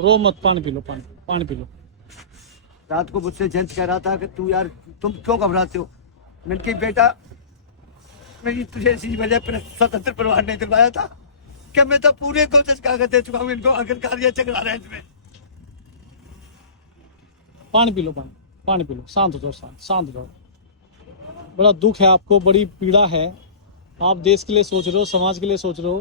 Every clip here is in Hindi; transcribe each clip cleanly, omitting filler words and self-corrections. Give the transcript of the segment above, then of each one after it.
रो मत, पानी पी लो, पानी पी लो। रात को मुझसे जेंट्स कह रहा था कि तू यार तुम क्यों घबराते हो। मैंने कहा बेटा मेरी तुझे इसी वजह पर स्वतंत्र परिवार नहीं दिलवाया था कि मैं तो पूरे कोशिश कागज दे चुका हूँ इनको, आखिरकार ये झगड़ा रहे हैं इसमें। पानी पी लो, पानी पी लो, शांत हो जाओ, शांत हो जाओ। बड़ा दुख है आपको, बड़ी पीड़ा है। आप देश के लिए सोच रहे हो, समाज के लिए सोच रहे हो,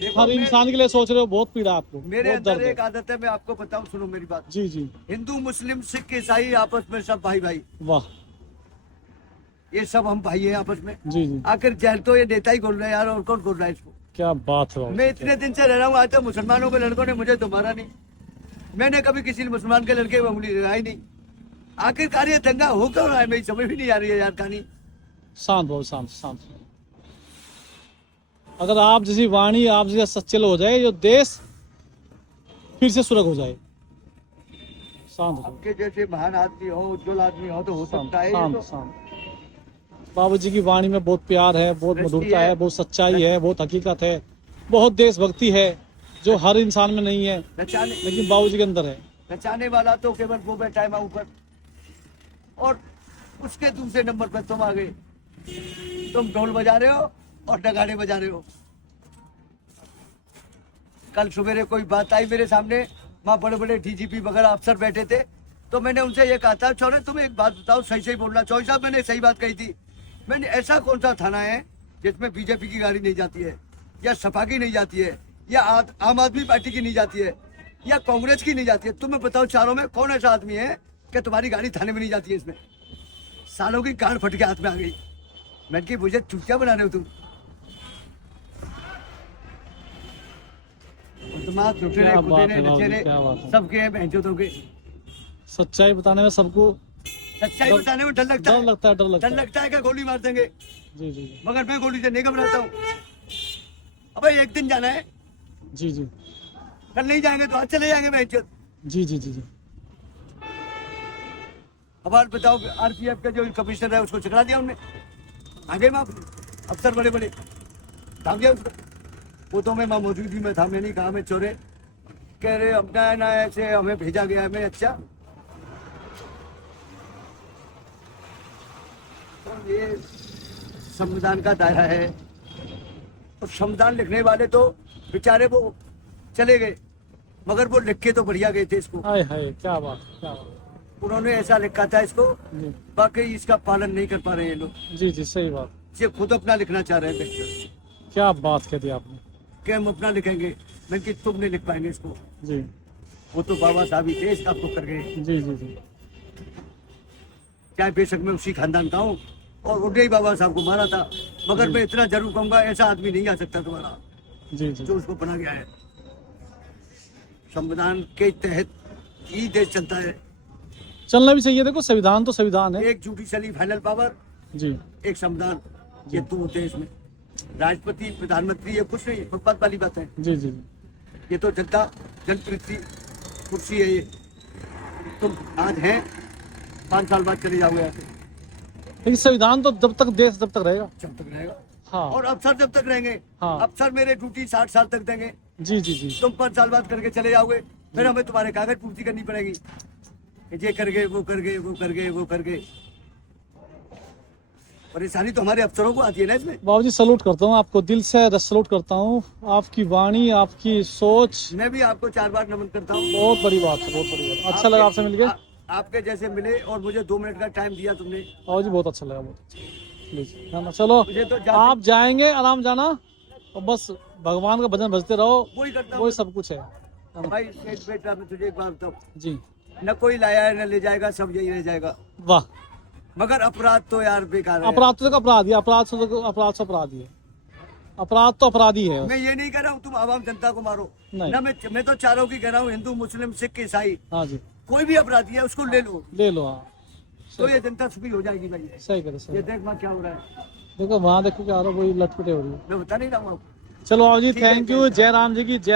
देखो, हर इंसान के लिए सोच रहे हो। बहुत पीड़ा आपको, मेरे बहुत अंदर दर्द एक है। आदत है, मैं आपको बताऊं, सुनो मेरी बात। जी जी। हिंदू मुस्लिम सिख ईसाई आपस में सब भाई भाई, वाह। ये सब हम भाई हैं आपस में। जी जी। आखिर जेल तो ये नेता ही बोल रहे हैं यार, और कौन बोल रहा है इसको। क्या बात है। मैं इतने दिन से रह रहा हूँ, आज तक मुसलमानों के लड़कों ने मुझे तो मारा नहीं, मैंने कभी किसी मुसलमान के लड़के में उंगली लगाई नहीं। आखिरकार ये दंगा हो क्यों रहा है, मेरी समझ भी नहीं आ रही है यार कहानी। शांत हो, शांत शांत। अगर आप जैसी वाणी, आप जैसे सच्चे लोग हो जाए, जो देश फिर से सुरग हो जाए। शांत हो, आपके जैसे महान आदमी हो, उज्जवल आदमी हो तो हो सकता है ये शांत तो। शांत। बाबू जी की वाणी में बहुत प्यार है, बहुत दृष्टि मधुरता है, है, बहुत सच्चाई है, बहुत हकीकत है, बहुत देशभक्ति है, जो हर इंसान में नहीं है, बचाने लेकिन बाबू जी के अंदर है। बचाने वाला तो केवल वो बैठा है ऊपर, और उसके दूसरे नंबर पर तुम आ गए। तुम ढोल बजा रहे हो और नगाड़े बजा रहे हो। कल सवेरे कोई बात आई मेरे सामने, वहाँ बड़े बड़े डीजीपी वगैरह अफसर बैठे थे, तो मैंने उनसे ये कहा था, चौरे तुम एक बात बताओ, सही सही बोलना। चौधरी साहब मैंने सही बात कही थी। मैंने ऐसा कौन सा थाना है जिसमें बीजेपी की गाड़ी नहीं जाती है, या सपा की नहीं जाती है, या आम आदमी पार्टी की नहीं जाती है, या कांग्रेस की नहीं जाती है। तुम्हें बताओ चारों में कौन ऐसा आदमी है कि तुम्हारी गाड़ी थाने में नहीं जाती है। इसमें सालों की गांड फट के हाथ में आ गई। मैंने कहा मुझे चुटिया बना रहे हो तुम। दिमाग झूठे क्या खुदे बात ने है बाबू जी, लचेरे क्या बात है। सबके हैं बहनचोदों के। सच्चाई बताने में सबको सच्चाई बताने में डर लगता डर है। लगता है, डर लगता डर है। लगता है कि गोली मार देंगे, जी जी मगर मैं गोली से नहीं घबराता हूँ। अबे एक दिन जाना है, जी जी कल नहीं जाएंगे तो आज चले जाएंगे बहनचोद। जी जी जी जी। अब आप बताओ, आरपीएफ का जो कमिश्नर है उसको चकरा दिया उनने, आगे वहाँ अफसर बड़े बड़े भाग गया उसको। वो तो मैं वहाँ मौजूदगी में था, मैं नहीं कहा, मैं चोरे कह रहे अपना है ना, ऐसे हमें भेजा गया है। मैं अच्छा, तो ये संविधान का दायरा है, और संविधान लिखने वाले तो बेचारे वो चले गए, मगर वो लिख के तो बढ़िया गए थे इसको। हाय हाय, क्या बात, क्या बात। उन्होंने ऐसा लिखा था इसको, जी बाकी इसका पालन नहीं कर पा रहे हैं ये लोग। जी जी, सही बात। ये खुद अपना लिखना चाह रहे हैं क्या बात कह दी आपने। कि हम अपना लिखेंगे। मैं कि तुम नहीं लिख पाएंगे इसको, जी वो तो बाबा साहब ही थे इसका आपको कर गए। जी जी जी। चाहे बेशक मैं उसी खानदान का हूँ और उन्हें ही बाबा साहब को मारा था, मगर मैं इतना जरूर कहूंगा, ऐसा आदमी नहीं आ सकता तुम्हारा जी जी जो उसको बना गया है। संविधान के तहत ही देश चलता है। चलना भी चाहिए। देखो, संविधान तो संविधान है। एक जुडिशली फाइनल पावर, जी एक संविधान, ये दो होते हैं इसमें। राष्ट्रपति प्रधानमंत्री ये कुछ नहीं, बात वाली बात है। जी जी ये तो जनता जनप्रतिनिधि कुर्सी है ये। तुम आज हैं, 5 साल बाद चले जाओगे ऐसे, लेकिन संविधान तो जब तक देश जब तक रहेगा। जब तक रहेगा। हाँ और अफसर जब तक रहेंगे, हाँ। अफसर मेरे ड्यूटी 60 साल तक देंगे। जी जी जी तुम 5 साल बाद करके चले जाओगे, फिर हमें तुम्हारे कागज पूर्ति करनी पड़ेगी, ये कर गए, वो कर गए, वो कर गए, वो कर गए। परेशानी तो हमारे अफसरों को आती है ना इसमें। बाबू जी, सलूट करता हूँ आपको, दिल से सलूट करता हूँ। आपकी वाणी, आपकी सोच, मैं भी आपको 4 बार नमन करता हूँ। बहुत बड़ी बात है, बहुत बड़ी बात। अच्छा लगा आपसे मिलके। आपके जैसे मिले और मुझे 2 मिनट का टाइम दिया तुमने। बाबू जी बहुत अच्छा लगा, बहुत अच्छा। लीजिए, है ना। चलो, मुझे तो आप जाएंगे, आराम जाना, और बस भगवान का भजन भजते रहो, वही करता वही हूँ सब कुछ है ना? भाई। बेटा मैं तुझे एक बात बताऊँ, जी। न कोई लाया है न ले जाएगा, सब यही रह जाएगा। वाह। मगर अपराध तो यार बेकार है। अपराध तो अपराध ही, अपराध से अपराधी है। अपराध तो अपराधी है। मैं ये नहीं कह रहा हूँ तुम आवाम जनता को मारो, नहीं। ना मैं तो चारों की कह रहा हूँ, हिंदू मुस्लिम सिख ईसाई हाँ जी, कोई भी अपराधी है उसको ले लो, ले लो। हाँ, तो ये जनता सुखी हो जाएगी भाई। सही करे, सही। ये देख वहाँ क्या हो रहा है, देखो वहाँ, देखो क्या हो रहा है, वही लटपटे हो रही है। मैं बता नहीं रहा हूँ आपको। चलो बाबू जी, ठीक है, थैंक यू। जय राम जी की जय।